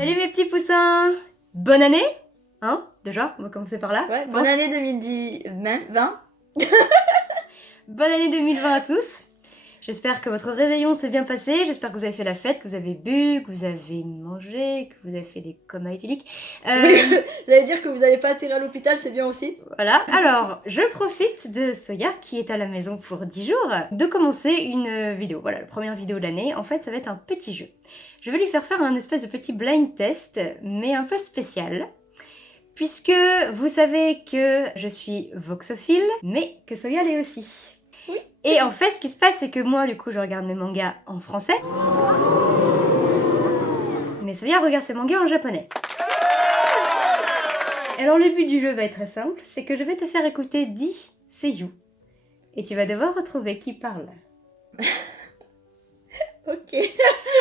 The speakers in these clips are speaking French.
Salut mes petits poussins! Bonne année! Hein? Déjà, on va commencer par là. Ouais, bonne année 2020. Bonne année 2020 à tous! J'espère que votre réveillon s'est bien passé, j'espère que vous avez fait la fête, que vous avez bu, que vous avez mangé, que vous avez fait des comas éthyliques. Oui, j'allais dire que vous n'allez pas atterrir à l'hôpital, c'est bien aussi. Voilà. Alors, je profite de Soya qui est à la maison pour 10 jours de commencer une vidéo. Voilà, la première vidéo de l'année. En fait, ça va être un petit jeu. Je vais lui faire un espèce de petit blind test, mais un peu spécial. Puisque vous savez que je suis voxophile, mais que Soya l'est aussi. Oui. Et en fait, ce qui se passe, c'est que moi, du coup, je regarde mes mangas en français. Mais Soya regarde ses mangas en japonais. Alors le but du jeu va être très simple, c'est que je vais te faire écouter 10 seiyuu. Et tu vas devoir retrouver qui parle. Ok.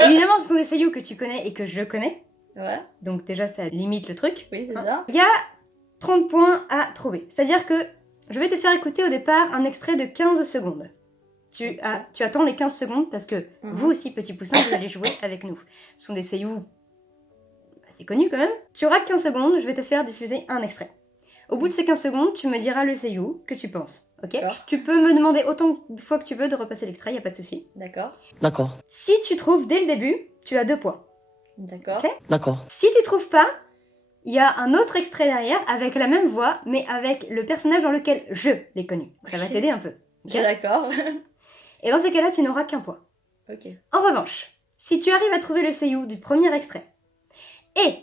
Évidemment, ce sont des seiyuu que tu connais et que je connais. Ouais. Donc déjà, ça limite le truc. Oui, c'est ça. Il y a 30 points à trouver. C'est-à-dire que je vais te faire écouter au départ un extrait de 15 secondes. Tu attends les 15 secondes parce que vous aussi, petits poussins, vous allez jouer avec nous. Ce sont des seiyuu assez connus quand même. Tu auras 15 secondes, je vais te faire diffuser un extrait. Au bout de ces 15 secondes, tu me diras le seiyuu que tu penses. Ok? Tu peux me demander autant de fois que tu veux de repasser l'extrait, y a pas de souci. D'accord. D'accord. Si tu trouves dès le début, tu as 2 points. D'accord. Ok? D'accord. Si tu trouves pas, il y a un autre extrait derrière avec la même voix, mais avec le personnage dans lequel je l'ai connu. Ça va t'aider un peu. Ok? D'accord. Et dans ces cas-là, tu n'auras qu'un point. Ok. En revanche, si tu arrives à trouver le seiyuu du premier extrait, et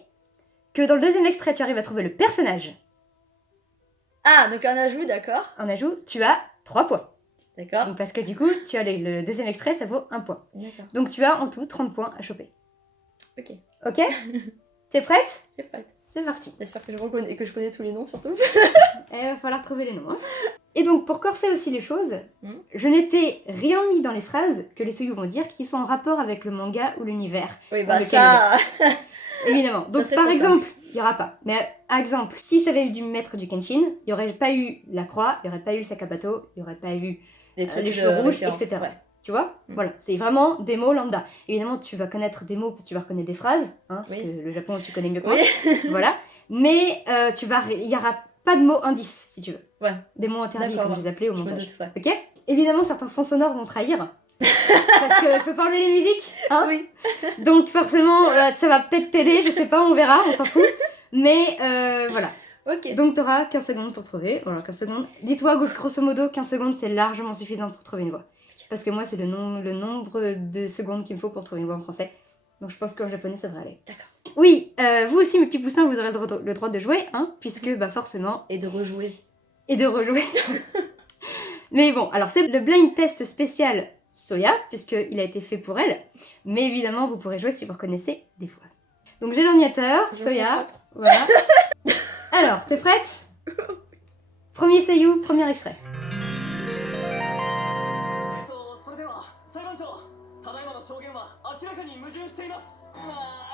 que dans le deuxième extrait, tu arrives à trouver le personnage, Ah, donc un ajout, d'accord. en ajout, tu as 3 points. D'accord. Donc parce que du coup, tu as le deuxième extrait, ça vaut 1 point. D'accord. Donc tu as en tout 30 points à choper. Ok. Ok? T'es prête? J'ai prête. C'est parti. J'espère que je connais tous les noms surtout. Il va falloir trouver les noms. Hein. Et donc, pour corser aussi les choses, Hmm. je n'étais rien mis dans les phrases que les seiyuu vont dire qui sont en rapport avec le manga ou l'univers. Oui, Dans bah lequel ça. Évidemment. Donc, c'est par trop exemple, il n'y aura pas. Mais, exemple, si j'avais dû mettre du Kenshin, il n'y aurait pas eu la croix, il n'y aurait pas eu le sac à bateau, il n'y aurait pas eu Les trucs les de cheveux rouges, référence. etc. Ouais. Tu vois? Mm. Voilà, c'est vraiment des mots lambda. Évidemment, tu vas connaître des mots, tu vas reconnaître des phrases, hein, parce Oui. que le Japon, tu connais mieux que moi. Oui. Voilà. Mais il n'y aura pas de mots indices, si tu veux. Ouais. Des mots interdits, D'accord, comme je les appelais au Je me montage. doute, ouais. Ok? Évidemment, certains fonds sonores vont trahir. Parce que je peux pas enlever les musiques, hein? Oui. Donc forcément, ça va peut-être t'aider, je sais pas, on verra, on s'en fout. Mais voilà. Ok. Donc t'auras 15 secondes pour trouver. Voilà, 15 secondes. Dis-toi, grosso modo, 15 secondes, c'est largement suffisant pour trouver une voix. Parce que moi, c'est le nombre de secondes qu'il me faut pour trouver une voix en français. Donc je pense qu'en japonais, ça devrait aller. D'accord. Oui, vous aussi, mes petits poussins, vous aurez le droit de jouer, hein, puisque, bah forcément... Et de rejouer. Et de rejouer. Mais bon, alors c'est le blind test spécial Soya, puisqu'il a été fait pour elle. Mais évidemment, vous pourrez jouer si vous reconnaissez des voix. Donc j'ai l'ordinateur, Je me Soya, concentre. voilà. Alors, t'es prête? Premier seiyuu, premier extrait. それでは裁判長ただいまの証言は明らかに矛盾しています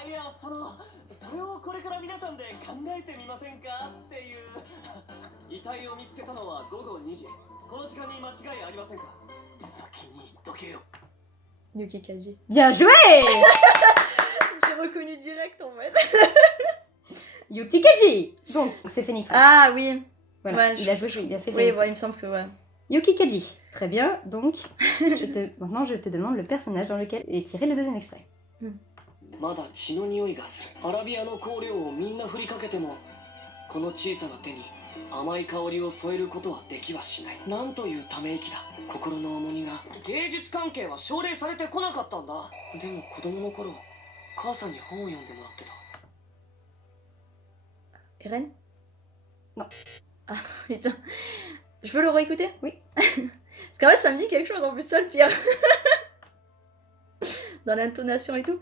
いやそれをこれから皆さんで考えてみませんかっていう遺体を見つけたのは午後2時この時間に間違いありませんか先に言っとけよ Yuki Kaji. Bien joué! J'ai reconnu direct en fait. Yuki Kaji! Donc, c'est Phoenix. Ah oui. Voilà, ouais, il a joué, il a fait Oui, Phoenix. ouais, il me semble que ouais. Yuki Kaji. Très bien, donc, maintenant je te demande le personnage dans lequel est tiré le deuxième extrait. まだ血の匂いがするアラビアの香料をみんな振りかけてもこの小さな手に甘い香りを添えることはできはしないなんというため息だ心の重荷が芸術関係は奨励されてこなかったんだでも子供の頃母さんに本を読んでもらってた Eren? Non. Ah putain. Je peux le réécouter? Oui. Parce qu'en fait, ça me dit quelque chose en plus, ça le pire. Dans l'intonation et tout.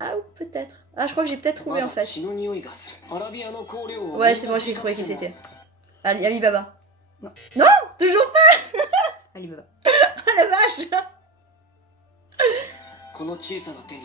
Ah, ou peut-être. Ah, je crois que j'ai peut-être trouvé en まだ fait. 血の匂いがするアラビアの香料を Ouais, c'est bon, j'ai trouvé qui c'était. Ali Alibaba. Non. Non, toujours pas. Alibaba. Oh la vache. この小さな手に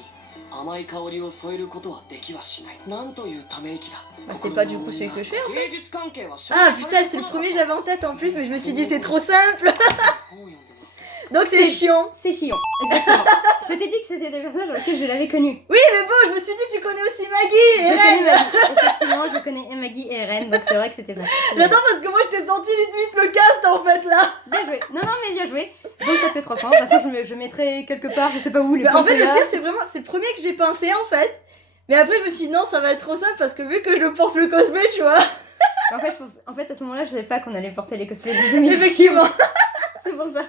甘い香りを添えることはできはしないなんというため息だ Bah, c'est pas du coup celui que je fais en fait. 芸術関係は奨 Ah 励さ putain, れて c'est こ le なかった premier que j'avais en tête en plus, mais je me suis dit c'est trop simple. 母さんに本を読んでもらってた Donc c'est chiant. C'est Chion, exactement. Je t'ai dit que c'était des personnages dans lesquels je l'avais connu. Oui, mais bon, je me suis dit, tu connais aussi Maggie et Je connais Ren. Maggie. Effectivement, je connais Maggie et Ren, donc c'est vrai que c'était bien. J'adore parce que moi, je t'ai senti vite le cast en fait là. Bien joué. Non, non, mais bien joué. Donc ça te fait 3 points. De toute façon, je mettrai quelque part, je sais pas où, les Bah, points en fait, de le Soya. pire, c'est le premier que j'ai pensé en fait. Mais après, je me suis dit, non, ça va être trop simple parce que vu que je pense le cosplay, tu vois. En fait, à ce moment-là, je savais pas qu'on allait porter les cosplays de 2000. Effectivement. C'est pour ça.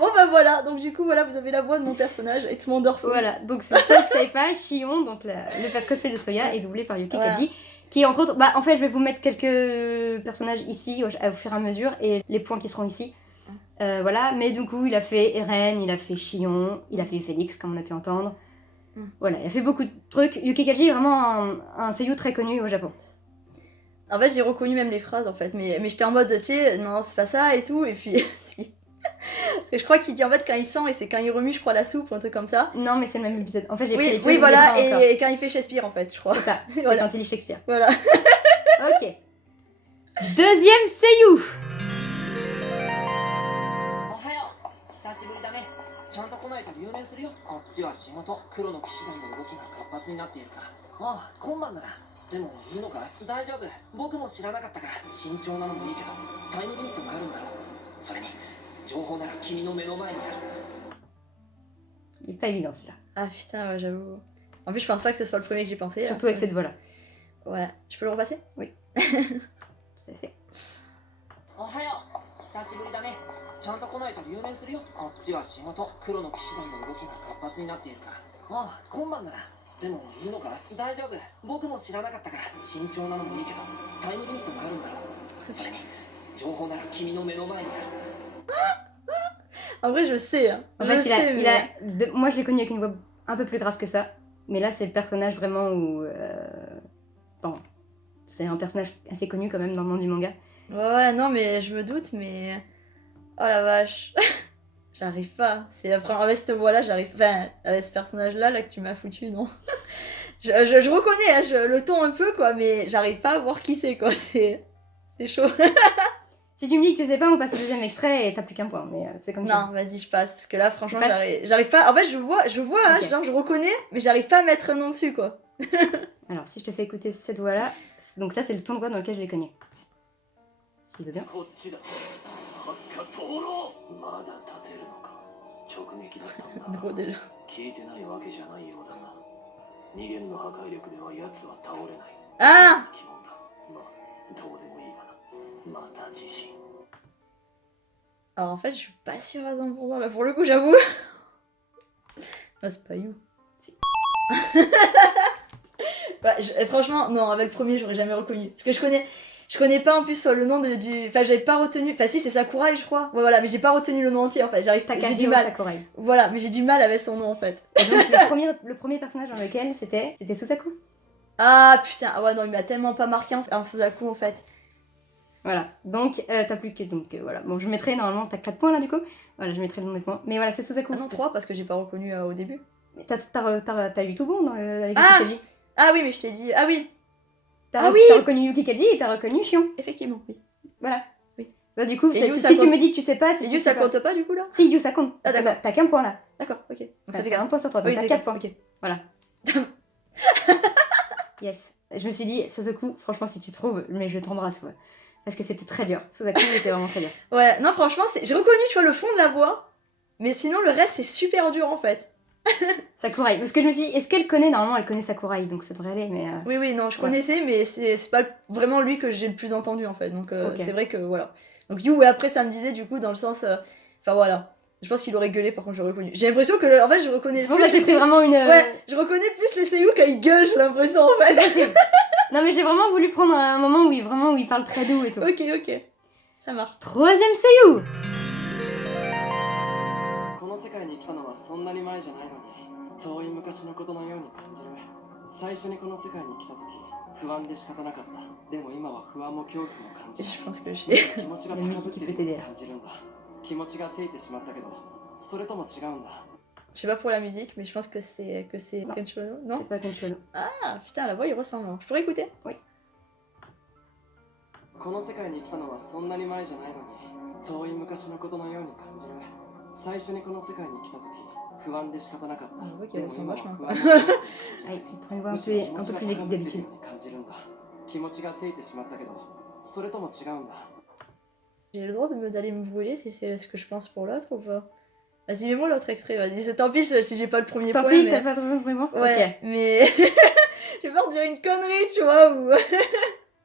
Bon, bah voilà. Donc, du coup, voilà, vous avez la voix de mon personnage, Edmondorf. Voilà, donc c'est pour ça que vous savez pas, Chion, donc le cosplay de Soya, est doublé par Yuki Voilà. Kaji, qui entre autres, bah en fait je vais vous mettre quelques personnages ici au fur et à mesure et les points qui seront ici. Voilà, mais du coup il a fait Eren, il a fait Chion, il a fait Félix comme on a pu entendre. Voilà, il a fait beaucoup de trucs. Yuki Kaji est vraiment un seiyuu très connu au Japon. En fait, j'ai reconnu même les phrases en fait. Mais j'étais en mode, tu sais, non, c'est pas ça et tout. Et puis. Parce que je crois qu'il dit en fait quand il sent et c'est quand il remue, je crois, la soupe ou un truc comme ça. Non, mais c'est le même épisode. En fait, j'ai pris Oui, l'épisode oui, où voilà, il est blanc encore. et quand il fait Shakespeare en fait, je crois. C'est ça, c'est Voilà. quand il lit Shakespeare. Voilà. Ok. Deuxième seiyuu. おはよう久しぶりだねちゃんと来ないと留年するよこっちは仕事黒の騎士団の動きが活発になっているからああ今晩ならでもいいのかい大丈夫僕も知らなかったから慎重なのもいいけどタイムリミットがあるんだろうそれに情報なら君の目の前にある Il est pas évident celui-là. Ah putain, ouais, j'avoue. En plus, je pense pas que ce soit le premier que j'ai pensé. Surtout avec cette voix-là. Ouais. Je peux le repasser? Tout à fait. おはよう久しぶりだねちゃんと来ないと留年するよこっちは仕事黒の騎士団の動きが活発になっているからああ今晩ならでもいいのか大丈夫僕も知らなかったから慎重なのもいいけどタイムリミットがあるんだろうそれに情報なら君の目の前にある En vrai, je sais. Hein. En Je fait, sais, mais... moi je l'ai connu avec une voix un peu plus grave que ça. Mais là, c'est le personnage vraiment où. Bon, c'est un personnage assez connu quand même dans le monde du manga. Ouais, non, mais je me doute, mais... Oh la vache. J'arrive pas. C'est vraiment avec cette voix-là, j'arrive... Enfin, avec ce personnage-là, là, que tu m'as foutu, non. je reconnais, hein, le ton un peu, quoi, mais j'arrive pas à voir qui c'est, quoi. C'est chaud. Si tu me dis que tu sais pas, on passe au deuxième extrait et t'as plus qu'un point. Mais c'est comme ça. Non, vas-y, je passe, parce que là, franchement, Tu passes j'arrive pas... En fait, je vois, hein, Ok. genre, je reconnais, mais j'arrive pas à mettre un nom dessus, quoi. Alors, si je te fais écouter cette voix-là, donc ça, c'est le ton de voix dans lequel je l'ai connu. S'il veut bien. こっちだはっか通ろうまだ立てるのか直撃だったんだ Gros, déjà. 聞いてないわけじゃないようだが二元の破壊力では奴は倒れない Ah 気分だまあどうでもいいがなまた自信 Alors, en fait, je suis pas sûre à 100%, là, pour le coup, j'avoue. Ah, c'est pas You. Ouais, franchement, non, avec le premier, j'aurais jamais reconnu. Parce que je connais pas en plus le nom du... Enfin, j'avais pas retenu... Enfin, si, c'est Sakurai, je crois. Ouais, voilà, mais j'ai pas retenu le nom entier, en fait. J'ai du Takahiro mal. Sakurai. Voilà, mais j'ai du mal avec son nom, en fait. Et donc, le premier personnage dans lequel c'était Susaku. Ah, putain. Ah ouais, non, il m'a tellement pas marqué en Suzaku, en fait. Voilà, donc t'as plus que. Donc voilà, bon, je mettrai normalement, t'as 4 points là du coup. Voilà, je mettrai le nom des points. Mais voilà, c'est Susaku. Ah non, 3, parce que j'ai pas reconnu au début. Mais t'as eu tout bon dans le avec Ah Yuki Kaji. Ah oui, mais je t'ai dit... Ah oui, T'as Ah oui t'as reconnu Yuki Kaji et t'as reconnu Shion. effectivement, oui. Voilà. Oui. Donc, du coup, Et si, Yu, si ça tu compte. me dis que tu sais pas, Et You, ça compte pas, du coup, là? Si, Yu, ça compte. Ah, d'accord. T'as qu'un point là. D'accord, ok. Donc ça T'as fait 1 point sur 3, donc Oui, t'as d'accord, 4 points. ok. Voilà. Yes. Je me suis dit, Suzaku, franchement, si tu trouves, mais je t'embrasse, quoi. Parce que c'était très dur. Suzaku était vraiment très dur. Ouais, non, franchement, j'ai reconnu, tu vois, le fond de la voix. Mais sinon, le reste, c'est super dur, en fait. Sakurai. Parce que je me suis dit, est-ce qu'elle connaît? Normalement, elle connaît Sakurai, donc ça devrait aller, mais. Oui, oui, non, je Ouais. connaissais, mais c'est pas vraiment lui que j'ai le plus entendu, en fait. Donc, Ok. c'est vrai que, voilà. Donc, You, et après, ça me disait, du coup, dans le sens... Enfin, voilà. Je pense qu'il aurait gueulé, par contre, j'aurais reconnu. J'ai l'impression que, en fait, je reconnais Je pense que plus... c'est vraiment une. Ouais, je reconnais plus les seiyuu quand ils gueulent, j'ai l'impression, en fait. Possible. Non, mais j'ai vraiment voulu prendre un moment où il parle très doux et tout. Ok, ok. Ça marche. Troisième seiyuu. この世界に来たのはそんなに前じゃないのに遠い昔のことのように感じる最初にこの世界に来た時不安で仕方なかったでも今は不安も恐怖も感じる Je pense que je... 気持ちが高ぶっているように感じるんだ気持ちがせいてしまったけどそれとも違うんだ Je sais pas pour la musique, mais je pense que c'est Non. Kenshiro, non? C'est pas Kenshiro. Ah, putain, la voix, il ressemble. Hein. Je pourrais écouter? この世界に来たのはそんなに前じゃないのに遠い昔のことのように感じる最初にこの世界に来た時不安で仕方なかった。 On voit qu'elle でも ressemble 今は vachement. 不安になる Ouais, il prend une voix む un しろ peu, 気 un 持ち peu が plus 高 aiguë ぶっている d'habitude. ように感じるんだ。気持ちがせいてしまったけど、それとも違うんだ。 J'ai le droit d'aller me brûler si c'est ce que je pense pour l'autre ou pas? Vas-y, mets-moi l'autre extrait, vas-y. Tant pis si j'ai pas le premier Tant point, pis, mais... t'as pas trouvé vraiment? Ouais, Ok. mais... J'ai peur de dire une connerie, tu vois, ou...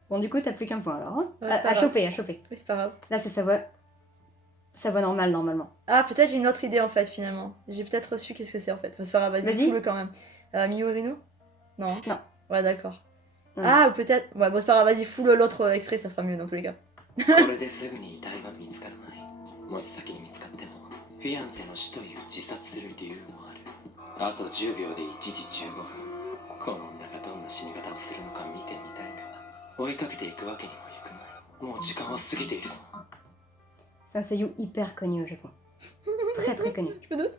Bon, du coup, t'as plus qu'un point alors. Hein Ouais, c'est pas à grave. choper, à choper. Oui, c'est pas grave. Là, c'est sa voix. Sa voix normale, normalement. Ah, peut-être j'ai une autre idée, en fait, finalement. J'ai peut-être reçu qu'est-ce que c'est, en fait. Enfin, c'est pas grave, vas-y, Vas-y. fous-le quand même. Miyu Rino? Non. Non. Ouais, d'accord. Hmm. Ah, ou peut-être... Ouais, bon, c'est pas grave, vas-y, fous l'autre extrait, ça sera mieux dans tous les cas. これですぐに遺体は見つからない。もし先に見つかっても、フィアンセの死という自殺する理由もある。あと10秒で1時15分。この女がどんな死に方をするのか見てみたいが、追いかけていくわけにもいくまい。もう時間は過ぎているぞ。 C'est un seiyuu hyper connu au Japon. Très très connu. Je me doute.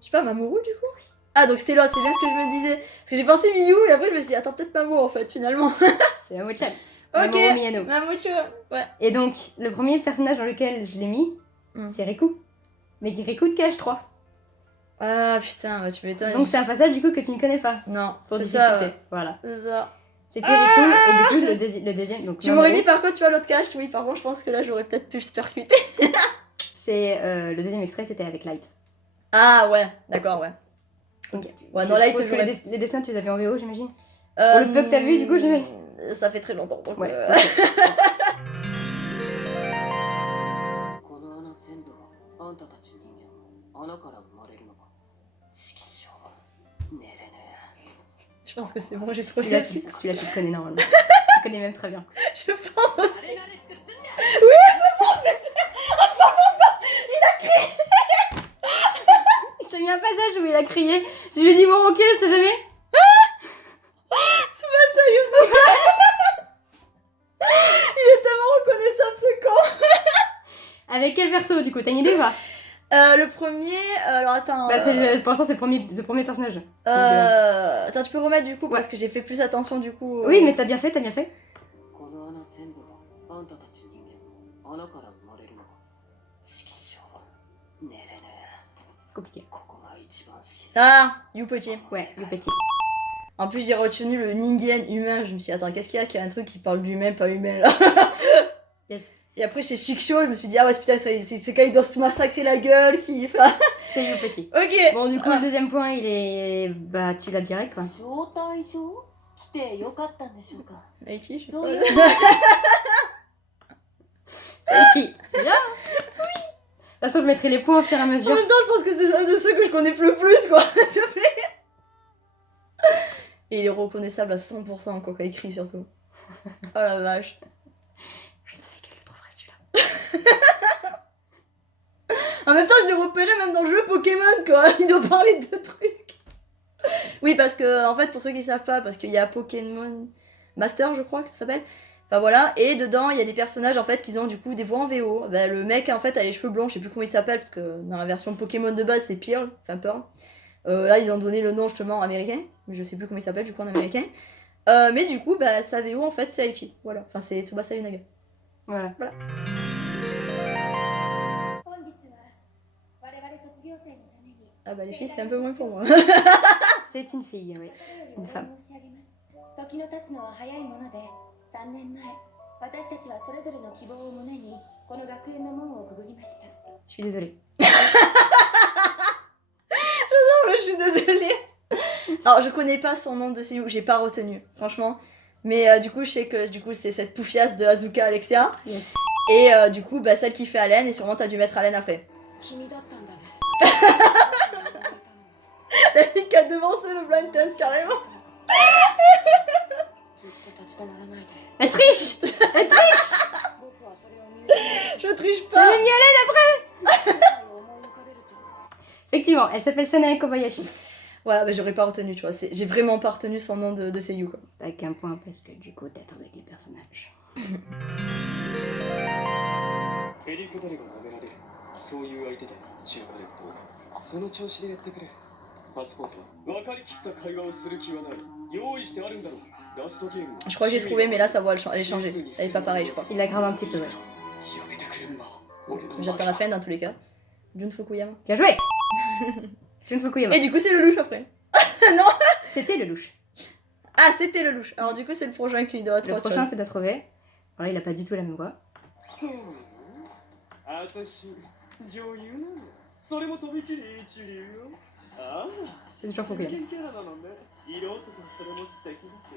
Je sais pas, Mamoru, du coup? Ah, donc c'était l'autre, c'est bien ce que je me disais. Parce que j'ai pensé Miyu, et après je me suis dit, attends, peut-être Mamoru, en fait, finalement. C'est Mamoru-chan. Ok, Mamoru Miyano. Mamoru, ouais. Et donc, le premier personnage dans lequel je l'ai mis, Hmm. c'est Riku. Mais Riku de KH3. Ah, putain, bah, tu m'étonnes. Donc c'est un passage du coup que tu ne connais pas. Non, Pour c'est difficulté. ça, ouais. Voilà. C'est ça. C'était Riku, et du coup, le deuxième. Donc, Tu m'aurais Mamoru, mis par contre, tu vois, l'autre cache, oui, par contre, je pense que là, j'aurais peut-être pu se percuter. c'est le deuxième extrait, c'était avec Light. Ah, ouais, d'accord, ouais. Donc, Ouais, non, Light, je suppose que j'aurais... les dessins, tu les avais en VO, j'imagine. le peu que t'as vu, du coup, Ça fait très longtemps, donc... Ouais. この穴全部はあんたたち人間は穴から生まれるのか。チキショー。寝れね Je pense que c'est bon, j'ai trouvé Celui-là, la suite. celui-là, tu le connais normalement. Tu connais même très bien. Je pense aussi. え。あれがレスクすんな。 Je t'ai mis un passage où il a crié. Je lui ai dit, bon, ok, c'est jamais. Il est tellement reconnaissable, ce con. Avec quel perso, du coup? T'as une idée ou pas? Le premier... alors, attends... Bah, pour l'instant, c'est le premier personnage. Attends, tu peux remettre, du coup, parce Ouais. que j'ai fait plus attention, du coup... Oui, mais t'as bien fait, t'as bien fait. この穴全部はあんたたち人間は穴から生まれるのか。チキショー。寝れね C'est compliqué. え。ここが一番自然。 Ah, You Petit. Ouais, le petit. En plus, j'ai retenu le Ningen humain. Je me suis dit, attends, qu'est-ce qu'il y a un truc qui parle d'humain, pas humain, là. Yes. Et après, chez Chiksho, je me suis dit, ah ouais, putain, c'est quand il doit se massacrer la gueule, qui... Enfin, C'est le petit. ok. Bon, du coup, Ah. le deuxième point, il est. Bah, tu l'as direct, quoi. 招待状来てよかったんでしょうか。 Aichi, je sais そう pas. いう C'est Ichi. C'est bien. Oui. De toute façon, je mettrai les points au fur et à En mesure. même temps, je pense que c'est un de ceux que je connais le plus, quoi. S'il te plaît. Et il est reconnaissable à 100%, quoi, quand il crie, surtout. Oh la vache. Je savais qu'elle le trouverait celui-là. En même temps, je l'ai repéré même dans le jeu Pokémon, quoi. Il doit parler de trucs. Oui, parce que, en fait, pour ceux qui savent pas, parce qu'il y a Pokémon Master, je crois que ça s'appelle. Enfin voilà, et dedans, il y a des personnages, en fait, qui ont du coup des voix en VO. Bah, le mec, en fait, a les cheveux blonds, je sais plus comment il s'appelle, parce que dans la version Pokémon de base, c'est Pearl. Là, ils ont donné le nom, justement, américain. Mais je sais plus comment il s'appelle, du coup, en américain. Mais du coup, bah, sa VO, en fait, c'est Aichi. Voilà. Enfin, c'est Tsubasa Yunaga. Voilà. 本日は我々卒業生のために Ah bah, les filles, c'est un peu moins pour moi. C'est une fille, oui. 心よりお礼申し上げます時の経つのは早いもので3年前私たちはそれぞれの希望を胸にこの学園の門をくぐりました Je suis désolée. Je suis désolée. Alors, je connais pas son nom de Seiyuu, j'ai pas retenu, franchement. Mais du coup, je sais que du coup, c'est cette poufiasse de Azuka Alexia. Yes. Et du coup, bah, celle qui fait Allen, et sûrement t'as dû mettre Allen après. 君だったんだね。 La fille qui a devancé le blind test, carrément. ずっと立ち止まらないで。 Elle triche. 僕はそれを見失い Je triche Elle pas. a mis Allen. 世界を思い浮かべると。 Effectivement, elle s'appelle Sanae Kobayashi. Ouais, bah, j'aurais pas retenu, tu vois. J'ai vraiment pas retenu son nom de Seiyuu, quoi. Avec un point parce que du coup, t'as trouvé les personnages. エリコ誰が舐められる。そういう相手だよ。中華連邦。その調子でやってくれ。パスポートは分かりきった会話をする気はない。用意してあるんだろう。ラストゲーム。 Je crois que j'ai trouvé, mais là, sa voix, elle est changée. Elle est pas pareille, je crois. Il l'aggrave un petit peu, ouais. やめてくれんな。俺の J'attends la fin, dans tous les cas. Jun Fukuyama. Bien joué. Jun Fukuyama. Et du coup, c'est le louche après. Non. C'était le louche. Ah, c'était le louche. Alors du coup, c'est le prochain qui doit Le trouver autre prochain, chose. tu dois trouver. Voilà, il a pas du tout la même voix. そう私女優なのそれもとびきり一流よああ C'est toujours Fukuyama. キャラなのね色とかそれも素敵だけ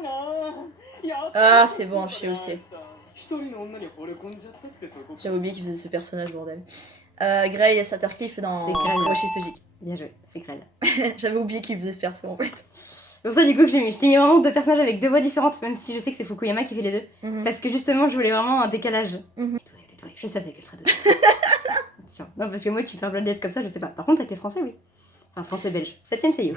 どああやっ Ah, c'est bon, je sais où c'est. 一人の女に惚れ込んじゃったってとこ J'avais oublié qu'il faisait ce personnage, bordel. Grey et Sattercliff dans C'est Grey. Roshi Bien joué, c'est Grell. J'avais oublié qu'il faisait ce perso en fait. C'est pour ça, du coup, que j'ai mis. Je t'ai mis vraiment deux personnages avec deux voix différentes, même si je sais que c'est Fukuyama qui fait les deux. Mhm. Parce que justement, je voulais vraiment un décalage. Mhm. Je savais qu'elle serait deux. Attention. Non, parce que moi, tu fais un blood dance comme ça, je sais pas. Par contre, avec les Français, oui. Enfin, français-belge. 7ème, c'est You.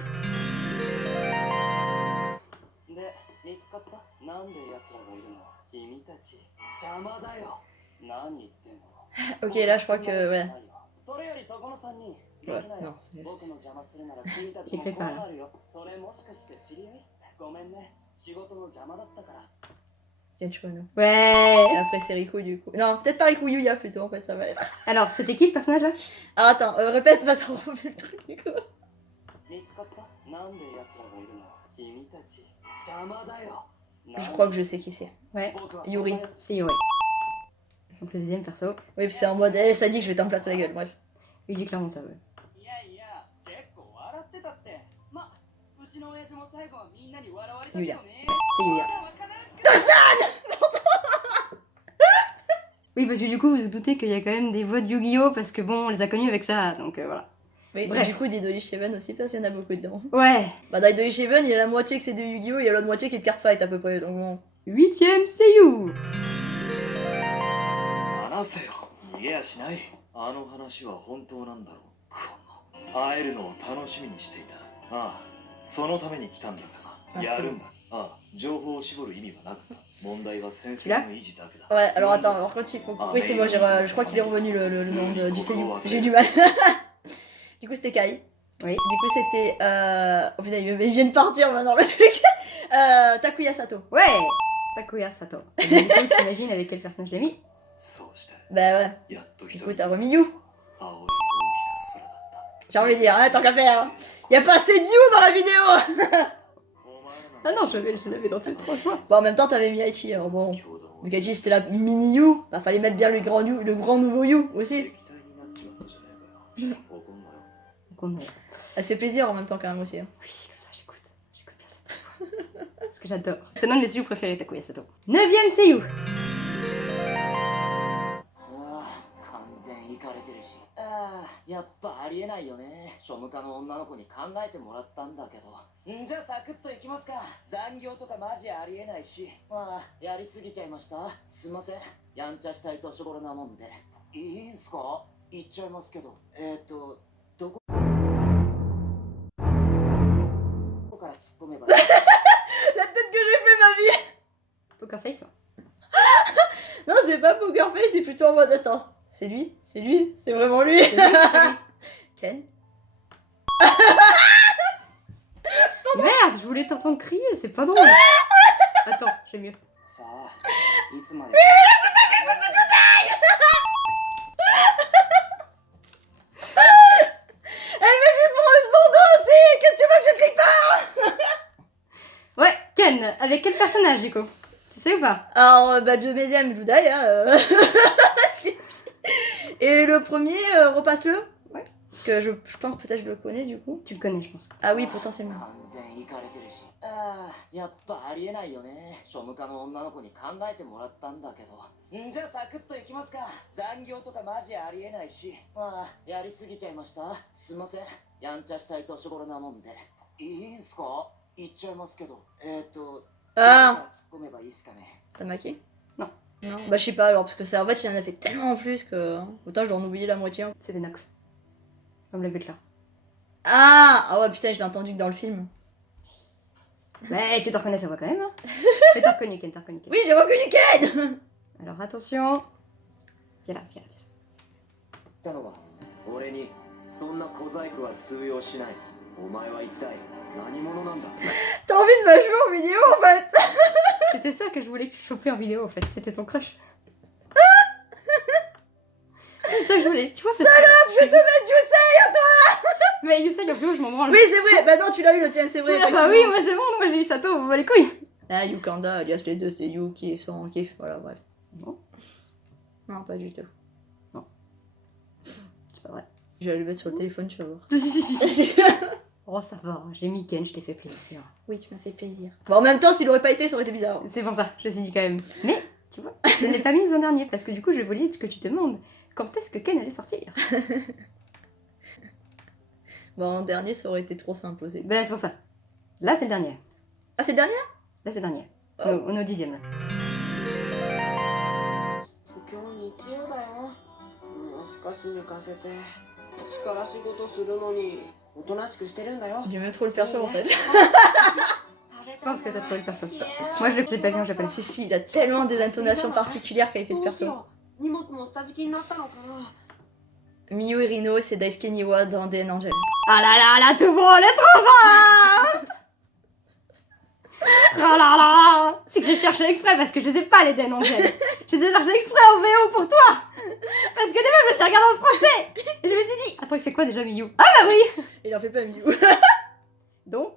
で見つかったなんで奴らがいるの君たち邪魔だよ何言ってんの Ok, là je crois que ouais. それよりそこの3人 Ouais, できない non, c'est... 僕の邪魔するなら君たちも困るよそれもしかして知り合いごめんね仕事の邪魔だったから Kenshiro. Ouais. Et après c'est Riku du coup. Non, peut-être pas Riku Yuya plutôt en fait, ça va être. Alors, c'était qui le personnage là? Ah attends, répète, parce qu'on refait le truc du coup. 見つかったなんで奴らがいるの君たち邪魔だよ Je crois que je sais qui c'est. Ouais, 僕は Yuri. そんな奴 c'est Yuri. Donc, le deuxième perso. Oui, puis c'est en mode, eh, ça dit que je vais t'en plâtrer la gueule, bref. Il dit clairement ça, ouais. いやいや結構笑ってたってまうちの親父も最後はみんなに笑われたけどね C'est Yuya. まだわからんか Oui, parce que du coup, vous vous doutez qu'il y a quand même des voix de Yu-Gi-Oh! Parce que bon, on les a connus avec ça, donc voilà. Oui, Bref. du coup, d'Idoli Shiven aussi, parce qu'il y en a beaucoup dedans. Ouais. Bah, dans Idoli Shiven, il y a la moitié que c'est de Yu-Gi-Oh! Il y a l'autre moitié qui est de Card Fight à peu près, donc bon. 8ème, c'est You. 話せよ逃げやしないあの話は本当なんだろうこの会えるのを楽しみにしていたああそのために来たんだからやるんだああ情報を絞る意味はなかった問題は先生の維持だけだ Ouais, alors attends, par contre, il faut... Oui, c'est bon, je crois qu'il est revenu le nom du seiyuu. J'ai eu du mal. Du coup, c'était Kai. Oui. Du coup, c'était... Oh putain, il vient de partir maintenant, le truc. Takuya Sato. Ouais. Takuya Sato. Et du coup, t'imagines avec quel personnage je l'ai mis? そうして Bah ouais. やっと一 Du 人 coup, に t'as 見つ remis け You. た青い大きな空だった J'ai envie de dire, hein, tant qu'à faire. Y a pas assez de You dans la vidéo. お前 Ah ら non, je l'avais dans tes 3 choix. Bon, en même temps, t'avais mis Aichi, alors bon. 共同を Vu qu'Aichi, c'était la mini You. Bah, fallait mettre bien le grand You, le grand nouveau You aussi. 液体になっちまったじゃねえかよ怒んなよ Donc on est... Elle se fait plaisir en même temps, quand même aussi. Hein. Oui, comme ça, j'écoute. J'écoute bien cette voix. Parce que j'adore. C'est l'un de mes seiyuu préférés, Takuya Sato. 9ème, c'est You. ああ完全イかれてるしああやっぱありえないよね庶務課の女の子に考えてもらったんだけどんじゃあサクッといきますか残業とかマジありえないしああやりすぎちゃいましたすいませんやんちゃしたい年頃なもんでいいんすか言っちゃいますけどどこから突っ込めばいい La tête que j'ai fait ma vie. Poker Face, ouais. Non, c'est pas Poker Face, c'est plutôt en mode attends. C'est lui, c'est vraiment lui. C'est lui, c'est lui. Ken. Merde, je voulais t'entendre crier, c'est pas drôle. Attends, j'ai mieux. さあいつまで Elle veut juste mon bandeau aussi. Qu'est-ce que tu veux que je clique pas? Ouais, Ken, avec quel personnage, du coup? Tu sais ou pas? Alors, bah, le deuxième, Judai, hein. Et le premier, repasse-le. Ouais. Parce que je pense peut-être je le connais du coup. Tu le connais, je pense. Ah oui, potentiellement. 完全イかれてるしああやっぱありえないよね庶務課の女の子に考えてもらったんだけどんじゃあサクッといきますか残業とかマジありえないしああやりすぎちゃいましたすいませんやんちゃしたい年頃なもんでいいんすか言っちゃいますけどどこか Ah, ら突っ込めばいいっすかね Tamaki? Non. Non. Bah, je sais pas alors, parce que ça, en fait, il en a fait tellement plus que. Autant je dois en oublier la moitié. Hein. C'est Venox. Comme le butler. Ah ouais, putain, je l'ai entendu que dans le film. Mais tu te reconnais sa voix quand même, hein? Mais t'as reconnu Ken, t'as reconnu Ken. Oui, j'ai reconnu Ken. Alors attention. Viens là, viens là, viens là. たのは俺にそんな小細工は通用しないお前は一体何者なんだ T'as envie de me jouer en vidéo en fait? C'était ça que je voulais que tu chopais en vidéo en fait, c'était ton crush. C'est ça que je voulais. Tu vois, Salope, je vais te mettre Yusei. Mais Yusei, en plus, je m'en branle. Oui, c'est vrai. Bah non, tu l'as eu le tien, c'est vrai. Oui, bah oui, effectivement. moi c'est bon, moi j'ai eu Sato, on va les couilles. Ah, Yukanda, alias les deux, c'est Yu qui sont en kiff. Voilà, bref. Non, Non, pas du tout. c'est pas vrai. Je vais le mettre sur le téléphone, tu vas voir. Oh, ça va, j'ai mis Ken, je t'ai fait plaisir. Oui, tu m'as fait plaisir. Bon, en même temps, s'il aurait pas été, ça aurait été bizarre. C'est pour ça, je me suis dit quand même. Mais, tu vois, je ne l'ai pas mise en dernier parce que du coup, je voulais que tu te demandes quand est-ce que Ken allait sortir. Bon, en dernier, ça aurait été trop simple aussi. Ben, c'est pour ça. Là, c'est le dernier. Ah, c'est le dernier? Là, c'est le dernier. Oh. On est au 10e là. 今日日曜だよ。もう少し寝かせて力仕事するのにおとなしくしてるんだよ。 J'aime trop le perso en fait. Je pense que t'as trouvé le perso. Moi, je l'ai peut-être pas vu en japonais. Si, si, il a tellement des intonations particulières quand il fait ce どうし perso. よう。荷物も下敷きになったのかな。 Miyu Irino, c'est Daisuke Niwa dans DN Angel. Ah là là là, tout le monde est trop fort. Ah là là. C'est que j'ai cherché exprès parce que je sais pas les Den Angel. Je les ai cherchés exprès en VO pour toi. Parce que des fois, je les regarde en français. Et je me suis dit, attends, il fait quoi déjà Miyu? Ah bah oui. Il en fait pas Miyu. Donc,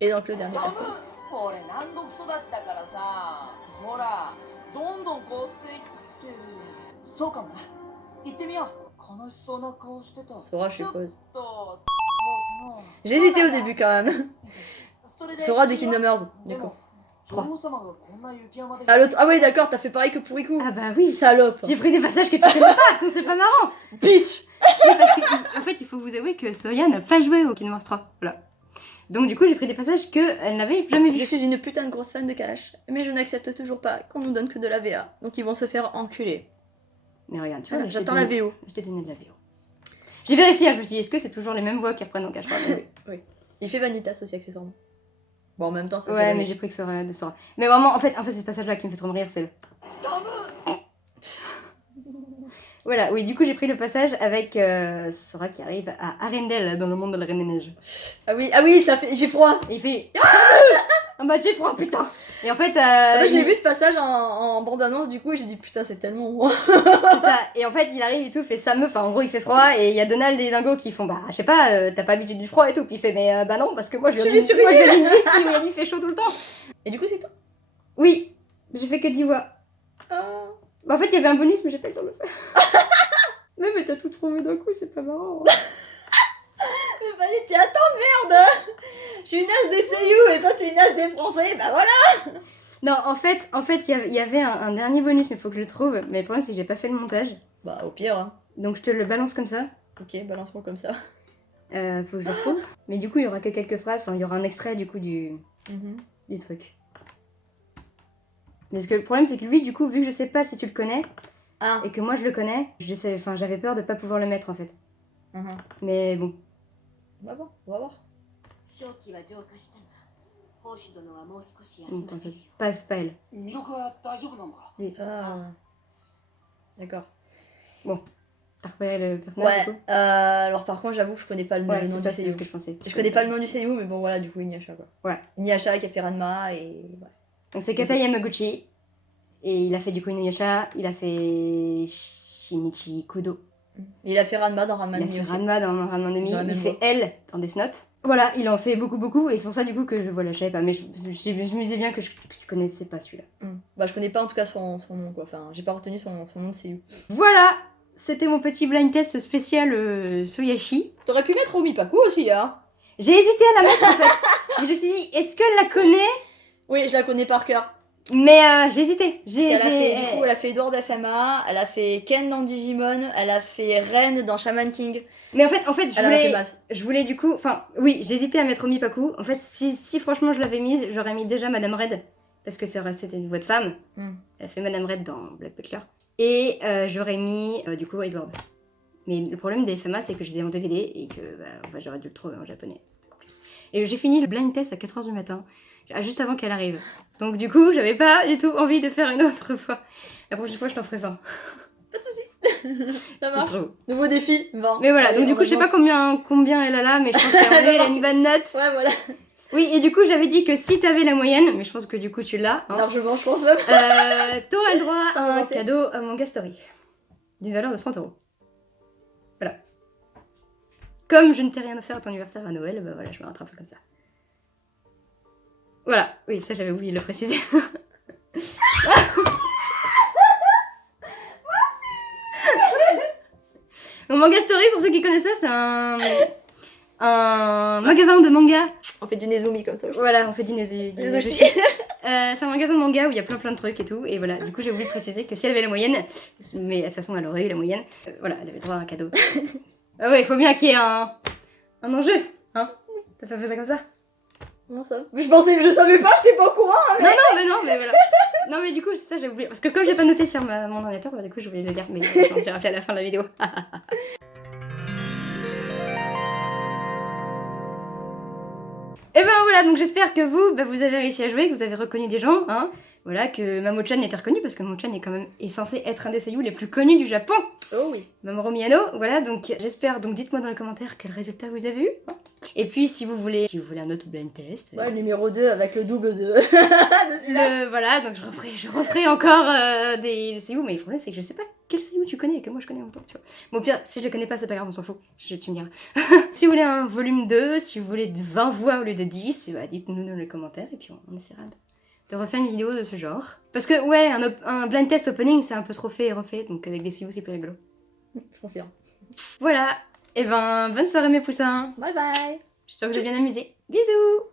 Et donc le dernier サム perso. 俺南国育ちだからさほらどんどん凍っていってるそうかもな行ってみよう悲しそうな顔してた Sora, je ちょっ suppose. と J'ai hésité au début quand même. それで Sora de Kingdom Hearts, du で coup. も女王様がこんな雪山で Ah, l'autre... ah oui, d'accord, t'as fait pareil que pour Riku. ah bah oui. Salope. J'ai pris des passages que tu connais pas, sinon c'est pas marrant. Bitch. Oui, parce que, en fait, il faut vous avouer que Soya n'a pas joué au Kingdom Hearts 3. Voilà. Donc du coup, j'ai pris des passages qu'elle n'avait jamais vus. Je suis une putain de grosse fan de Kalash, mais je n'accepte toujours pas qu'on nous donne que de la VA. Donc ils vont se faire enculer. Mais regarde, tu vois, Voilà, je t'ai j'attends la donné- VO. Je t'ai donné de la VO. J'ai vérifié, je me suis dit, est-ce que c'est toujours les mêmes voix qui reprennent en cache Il fait Vanitas aussi accessoirement. Bon, en même temps, ça Ouais, fait mais j'ai pris que Sora de Sora. Mais vraiment, en fait, c'est ce passage-là qui me fait trop me rire, c'est le... サム Voilà, oui, du coup, j'ai pris le passage avec Sora qui arrive à Arendelle, dans le monde de la Reine des Neiges. Ah oui, ça fait... il fait froid. Et il fait... Ah bah, j'ai froid, putain. Et en fait... Ah bah, je l'ai il- vu ce passage en bande-annonce du coup et j'ai dit putain c'est tellement... C'est ça. Et en fait, il arrive et tout, fait ça meuf. Enfin, en gros, il fait froid et il y a Donald et Dingo qui font bah, je sais pas, t'as pas l'habitude du froid et tout. Puis il fait mais bah non, parce que moi je Je viens vis d'une sur moi, une je viens d'une ville qui où il fait chaud tout le temps. Et du coup c'est tout. Oui, j'ai fait que 10 voix. Ah. Bah, en fait, il y avait un bonus, mais j'ai pas le temps de le faire. Mais t'as tout trouvé d'un coup, c'est pas marrant. Hein. Mais fallait t'y attendre merde. Je suis une as des seiyuu et toi t'es une as des français, bah voilà. Non, en fait, il y avait un dernier bonus, mais faut que je le trouve. Mais le problème, c'est que j'ai pas fait le montage. Bah au pire hein. Donc je te le balance comme ça. Ok, balance-moi comme ça. Faut que je le trouve. Mais du coup, il y aura que quelques phrases. Enfin, il y aura un extrait du coup du truc. Parce que le problème, c'est que lui, du coup, vu que je sais pas si tu le connais Ah. et que moi je le connais, enfin, j'avais peur de pas pouvoir le mettre en fait. Mhm. Mais bon. On va voir, on va voir. 正気は浄化したが奉仕殿はもう少し休 Donc, ま en せ fait, るよ pas elle. 魅力は大丈夫なのか Ah. D'accord. T'as repéré le personnage Ouais, du coup alors par contre j'avoue que je connais pas le Ouais, nom c'est du ça, c'est seiyuu. ce que je pensais. Je connais pas le nom du seiyuu mais bon voilà du coup Inuyasha quoi. Ouais. Inuyasha qui a fait Ranma et... Ouais. Donc c'est Kata Yamaguchi. Et il a fait du coup Inuyasha, il a fait Shinichi Kudo. Il a fait Ranma dans Ranma Il a Demi fait aussi. Ranma dans Ranma Demi, Ils ont la même il fait voix. Elle dans Death Note. Voilà, il en fait beaucoup et c'est pour ça du coup que voilà, je savais pas, mais je me disais bien que je connaissais pas celui-là. Bah je connais pas en tout cas son nom quoi, enfin j'ai pas retenu son nom de seiyuu. Voilà, c'était mon petit blind test spécial Soyashi. T'aurais pu mettre Omipaku aussi hein. J'ai hésité à la mettre en fait, mais je me suis dit, est-ce qu'elle la connaît? Oui je la connais par cœur. Mais j'ai hésité. Elle a fait, du coup, elle a fait Edward FMA, elle a fait Ken dans Digimon, elle a fait Ren dans Shaman King, Mais en fait, elle en a fait masse. je voulais du coup, enfin, oui, j'ai hésité à mettre Omipaku. En fait, si franchement je l'avais mise, j'aurais mis déjà Madame Red, parce que c'était une voix de femme. Elle fait Madame Red dans Black Butler. Et j'aurais mis du coup Edward. Mais le problème des FMA, c'est que je les ai en DVD et que j'aurais dû le trouver en japonais. Et j'ai fini le blind test à 4h du matin, juste avant qu'elle arrive. Donc du coup, j'avais pas du tout envie de faire une autre fois. La prochaine fois, je t'en ferai 20. Pas de soucis. Ça C'est marche. trop. Nouveau défi, 20. Mais voilà, Allez, donc du on coup, je sais pas augmente. combien elle a là, mais je pense qu'elle a une bonne note. Ouais, voilà. Oui, et du coup, j'avais dit que si t'avais la moyenne, mais je pense que du coup, tu l'as, hein, Largement, je pense même. t'aurais le droit Sans à un inventer. cadeau à Manga Story. d'une valeur de 30 €. Voilà. Comme je ne t'ai rien offert à ton anniversaire à Noël, bah voilà, je me rattrape comme ça. Voilà, oui, ça j'avais oublié de le préciser. Mon Manga Story, pour ceux qui connaissent ça, c'est un magasin de manga. On fait du Nezumi comme ça aussi. Voilà, on fait du Des nezushi. sushis. C'est un magasin de manga où il y a plein de trucs et tout. Et voilà, du coup j'ai oublié de préciser que si elle avait la moyenne, mais de toute façon elle aurait eu la moyenne, voilà, elle avait le droit à un cadeau. Ah ouais, il faut bien qu'il y ait un enjeu, hein. T'as pas fait ça comme ça? Non, ça. Mais je savais pas, j'étais pas au courant. Hein, mais... Non, mais voilà. Non, mais du coup, ça j'ai oublié. Parce que comme j'ai pas noté sur mon ordinateur, bah, du coup j'ai oublié de le dire. Mais j'en ai rappelé à la fin de la vidéo. Et ben voilà, donc j'espère que vous, bah, vous avez réussi à jouer, que vous avez reconnu des gens, hein. Voilà, que Mamo-chan était reconnu, parce que Mamo-chan est censé être un des seiyuu les plus connus du Japon. Oh oui. Mamoru Miyano, voilà, donc j'espère, donc dites-moi dans les commentaires quel résultat vous avez eu. Hein. Et puis si vous voulez un autre blind test. Ouais, le numéro 2 avec le double de, de celui-là. Voilà, donc je referai encore des seiyuu, mais le problème c'est que je sais pas quel seiyuu tu connais et que moi je connais en même temps, tu vois. Bon, au pire, si je le connais pas, c'est pas grave, on s'en fout, tu me diras. Si vous voulez un volume 2, si vous voulez 20 voix au lieu de 10, bah, dites-nous dans les commentaires et puis on essaiera de refaire une vidéo de ce genre. Parce que ouais, un blind test opening c'est un peu trop fait et refait, donc avec des seiyuu c'est plus rigolo. Je confirme. Voilà, et ben bonne soirée mes poussins. Bye bye. J'espère que vous avez bien amusé. Bisous.